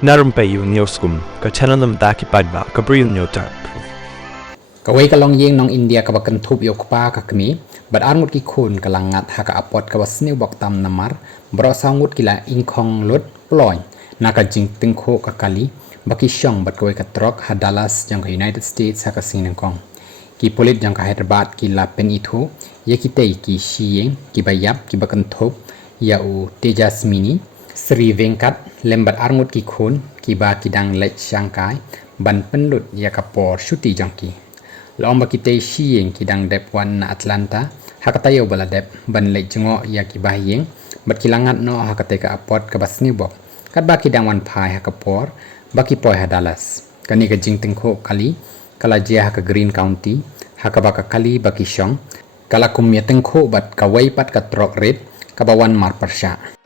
Na Rympei U ka channel nabynta ki paidbah ka Bri U Hynñiewtrep. Kawei kalong iing nong India ka bakan thup yok pa ka kmi bat ar ngut ki khun kalangat ha ka apot ka wasniu bok tam namar baroh sa ngut kila Iingkhong lut ploy na ka jing tyngkhuh ka kali baki shong bat kawei ka trok ha Dallas jong ka United States ha ka Iingkhong ki polit jong ka Hyderabad ki la pen itu ya ki tei ki shiyeng ki bayap ki bakan thup ya u tejasmini Sri Venkat lembat ar ngut ki khun ki ba ki dang lech shangkai ban penlut ya ka por shuti jong ki Lomba kita shiyeng kidang dep wan na Atlanta hakatayo bala dep ban lek jengo ya ki bahyeng bat kilangat no hakate ka apot ka basni bok kat ba kidang wan phai hakapor baki poi ha Dallas kani ka jing tyngkhuh kali kala jia ha ka Green County hakabaka kali baki shong kala kumya tyngkhuh bat kawei pat ka trok red ka bawan mar parsha